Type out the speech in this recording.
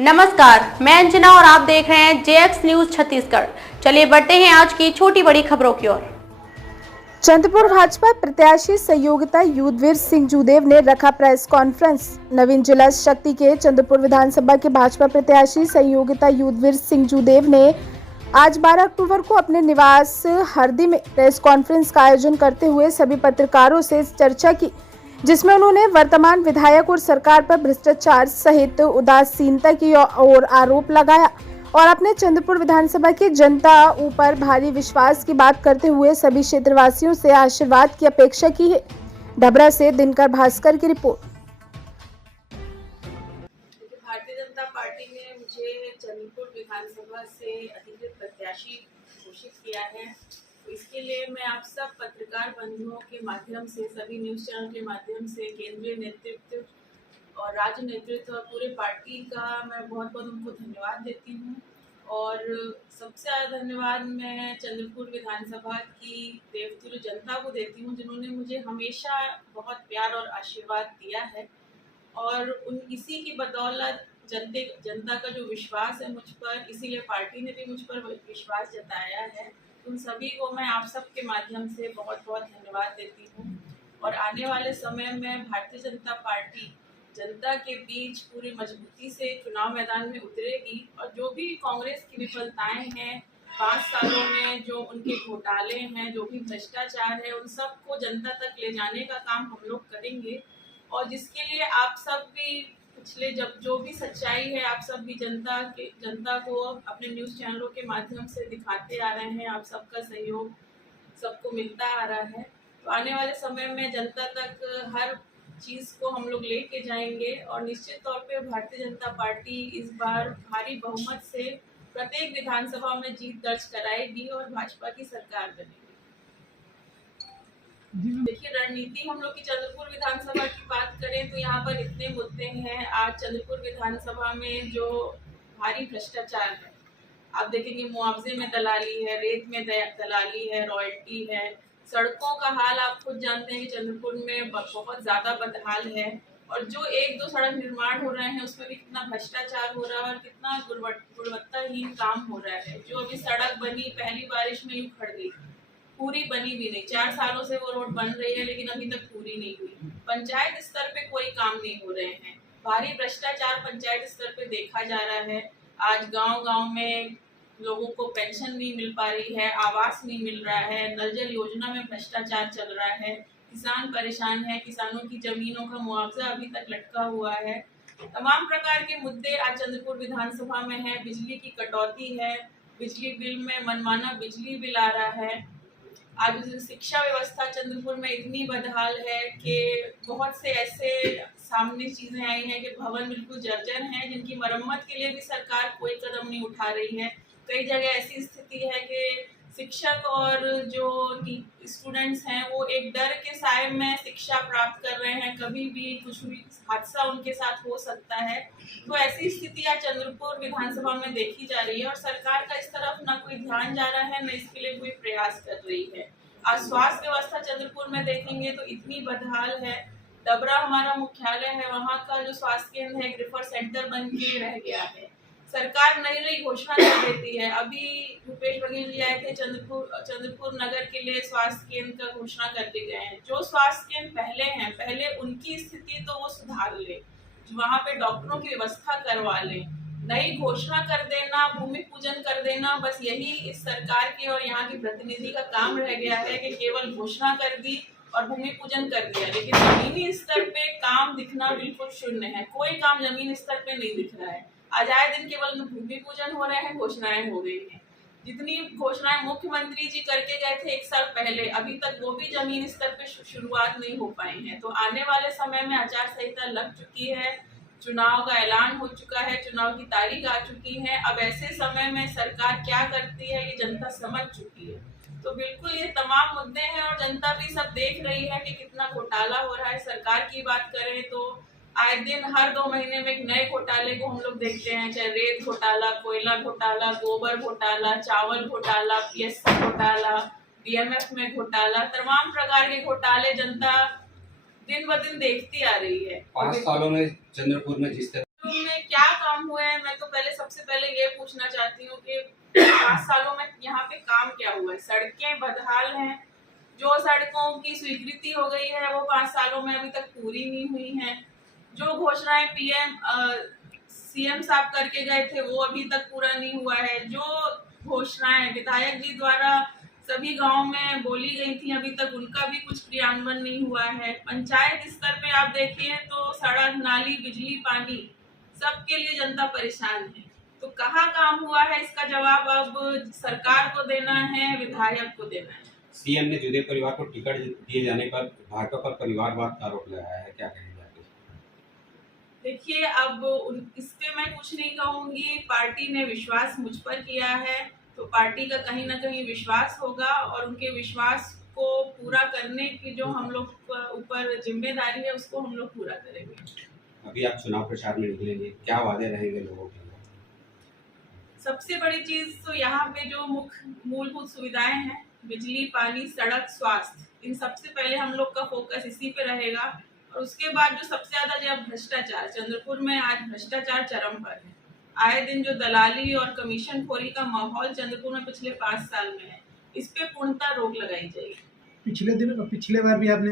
नमस्कार, मैं अंजना और आप देख रहे हैं जेएक्स न्यूज छत्तीसगढ़। चलिए बढ़ते हैं आज की छोटी बड़ी खबरों की ओर। चंद्रपुर भाजपा प्रत्याशी सहयोगिता युद्धवीर सिंह जूदेव ने रखा प्रेस कॉन्फ्रेंस। नवीन जिला शक्ति के चंद्रपुर विधानसभा के भाजपा प्रत्याशी सहयोगिता युद्धवीर सिंह जूदेव ने आज 12 अक्टूबर को अपने निवास हरदी में प्रेस कॉन्फ्रेंस का आयोजन करते हुए सभी पत्रकारों से चर्चा की, जिसमें उन्होंने वर्तमान विधायक और सरकार पर भ्रष्टाचार सहित उदासीनता की ओर आरोप लगाया और अपने चंद्रपुर विधानसभा की जनता ऊपर भारी विश्वास की बात करते हुए सभी क्षेत्रवासियों से आशीर्वाद की अपेक्षा की है। डबरा से दिनकर भास्कर की रिपोर्ट। भारतीय जनता पार्टी ने मुझे चंद्रपुर विधानसभा से अधिकृत प्रत्याशी घोषित किया है। तो इसके लिए मैं आप सब पत्रकार बंधुओं के माध्यम से, सभी न्यूज़ चैनल के माध्यम से केंद्रीय नेतृत्व और राज्य नेतृत्व और पूरे पार्टी का मैं बहुत बहुत उनको धन्यवाद देती हूँ। और सबसे ज़्यादा धन्यवाद मैं चंद्रपुर विधानसभा की देवतुल्य जनता को देती हूँ, जिन्होंने मुझे हमेशा बहुत प्यार और आशीर्वाद दिया है। और इसी की बदौलत जनता का जो विश्वास है मुझ पर, इसीलिए पार्टी ने भी मुझ पर विश्वास जताया है। उन सभी को मैं आप सबके माध्यम से बहुत बहुत धन्यवाद देती हूँ। और आने वाले समय में भारतीय जनता पार्टी जनता के बीच पूरी मजबूती से चुनाव मैदान में उतरेगी और जो भी कांग्रेस की विफलताएं हैं 5 सालों में, जो उनके घोटाले हैं, जो भी भ्रष्टाचार है, उन सबको जनता तक ले जाने का काम हम लोग करेंगे। और जिसके लिए आप सब भी पिछले जो भी सच्चाई है, आप सब भी जनता को अपने न्यूज़ चैनलों के माध्यम से दिखाते आ रहे हैं। आप सबका सहयोग सबको मिलता आ रहा है। तो आने वाले समय में जनता तक हर चीज़ को हम लोग लेके जाएंगे और निश्चित तौर पे भारतीय जनता पार्टी इस बार भारी बहुमत से प्रत्येक विधानसभा में जीत दर्ज कराएगी और भाजपा की सरकार बनेगी। देखिए, रणनीति हम लोग की चंद्रपुर विधानसभा की बात करें तो यहाँ पर इतने मुद्दे हैं। आज चंद्रपुर विधानसभा में जो भारी भ्रष्टाचार है, आप देखेंगे मुआवजे में दलाली है, रेत में दलाली है, रॉयल्टी है, सड़कों का हाल आप खुद जानते हैं कि चंद्रपुर में बहुत ज़्यादा बदहाल है। और जो 1-2 सड़क निर्माण हो रहे हैं उसमें भी कितना भ्रष्टाचार हो रहा है और कितना गुणवत्ताहीन काम हो रहा है। जो अभी सड़क बनी पहली बारिश में ही उखड़ गई, पूरी बनी भी नहीं। 4 सालों से वो रोड बन रही है लेकिन अभी तक पूरी नहीं हुई। पंचायत स्तर पे कोई काम नहीं हो रहे हैं। भारी भ्रष्टाचार पंचायत स्तर पे देखा जा रहा है। आज गांव-गांव में लोगों को पेंशन नहीं मिल पा रही है, आवास नहीं मिल रहा है, नल जल योजना में भ्रष्टाचार चल रहा है, किसान परेशान है, किसानों की जमीनों का मुआवजा अभी तक लटका हुआ है। तमाम प्रकार के मुद्दे आज चंद्रपुर विधानसभा में है। बिजली की कटौती है, बिजली बिल में मनमाना बिजली बिल आ रहा है। आज शिक्षा व्यवस्था चंद्रपुर में इतनी बदहाल है कि बहुत से ऐसे सामने चीजें आई हैं कि भवन बिल्कुल जर्जर हैं, जिनकी मरम्मत के लिए भी सरकार कोई कदम नहीं उठा रही है। कई जगह ऐसी स्थिति है कि शिक्षक और जो स्टूडेंट्स हैं वो एक डर के साए में शिक्षा प्राप्त कर रहे हैं, कभी भी कुछ भी हादसा उनके साथ हो सकता है। तो ऐसी स्थिति आज चंद्रपुर विधानसभा में देखी जा रही है और सरकार का इस तरफ ना कोई ध्यान जा रहा है, न इसके लिए कोई प्रयास कर रही है। आज स्वास्थ्य व्यवस्था चंद्रपुर में देखेंगे तो इतनी बदहाल है। डबरा हमारा मुख्यालय है, वहाँ का जो स्वास्थ्य केंद्र है एक रेफर सेंटर बन के रह गया है। सरकार नई नई घोषणा कर देती है। अभी भूपेश बघेल जी आए थे चंद्रपुर नगर के लिए स्वास्थ्य केंद्र का घोषणा करके गए हैं। जो स्वास्थ्य केंद्र पहले हैं, पहले उनकी स्थिति तो वो सुधार ले, वहाँ पे डॉक्टरों की व्यवस्था करवा ले। नई घोषणा कर देना, भूमि पूजन कर देना, बस यही इस सरकार के और यहाँ के प्रतिनिधि का काम रह गया है कि केवल घोषणा कर दी और भूमि पूजन कर दिया, लेकिन जमीनी स्तर पे काम दिखना बिल्कुल शून्य है। कोई काम जमीनी स्तर पे नहीं दिख रहा है। आज आए दिन केवल भूमि पूजन हो रहे हैं, घोषणाएं हो गई हैं। जितनी घोषणाएं मुख्यमंत्री जी करके गए थे 1 साल पहले, अभी तक वो भी जमीनी स्तर पे शुरुआत नहीं हो पाई है। तो आने वाले समय में आचार संहिता लग चुकी है, चुनाव का ऐलान हो चुका है, चुनाव की तारीख आ चुकी है। अब ऐसे समय में सरकार क्या करती है ये जनता समझ चुकी है। तो बिल्कुल ये तमाम मुद्दे हैं और जनता भी सब देख रही है कि कितना घोटाला हो रहा है। सरकार की बात करें तो आए दिन हर 2 महीने में एक नए घोटाले को हम लोग देखते हैं, चाहे रेत घोटाला, कोयला घोटाला, गोबर घोटाला, चावल घोटाला, पीएससी घोटाला, डीएमएफ में घोटाला, तमाम प्रकार के घोटाले जनता दिन ब दिन देखती आ रही है। 5 सालों में चंद्रपुर में जिस तरह चंद्रपुर में क्या काम हुए हैं, मैं तो सबसे पहले ये पूछना चाहती हूँ कि 5 सालों में यहाँ पे काम क्या हुआ है। सड़कें बदहाल हैं, जो सड़कों की स्वीकृति हो गई है वो 5 सालों में अभी तक पूरी नहीं हुई है। जो घोषणाएं सीएम साहब करके गए थे वो अभी तक पूरा नहीं हुआ है। जो घोषणाएं विधायक जी द्वारा सभी गांव में बोली गई थी अभी तक उनका भी कुछ क्रियान्वयन नहीं हुआ है। पंचायत स्तर पे आप देखिए तो सड़क, नाली, बिजली, पानी सबके लिए जनता परेशान है। तो कहाँ काम हुआ है इसका जवाब अब सरकार को देना है, विधायक को देना है। सीएम ने जुदे परिवार को टिकट दिए जाने पर भाजपा पर परिवारवाद का आरोप लगाया है, क्या कहेंगे? देखिए, अब इस पे मैं कुछ नहीं कहूंगी। पार्टी ने विश्वास मुझ पर किया है तो पार्टी का कहीं ना कहीं विश्वास होगा और उनके विश्वास को पूरा करने की जो हम लोग ऊपर जिम्मेदारी है उसको हम लोग पूरा करेंगे। अभी आप चुनाव प्रचार में निकलेंगे, क्या वादे रहेंगे लोगों के? सबसे बड़ी चीज तो यहाँ पे जो मुख्य मूलभूत सुविधाएं हैं, बिजली, पानी, सड़क, स्वास्थ्य, इन सबसे पहले हम लोग का फोकस इसी पे रहेगा। और उसके बाद जो सबसे ज्यादा जो भ्रष्टाचार, चंद्रपुर में आज भ्रष्टाचार चरम पर है। आए दिन जो दलाली और कमीशन खोरी का माहौल चंद्रपुर में पिछले 5 साल में है, इस पे पूर्णतः रोक लगाई जाएगी। पिछले बार भी आपने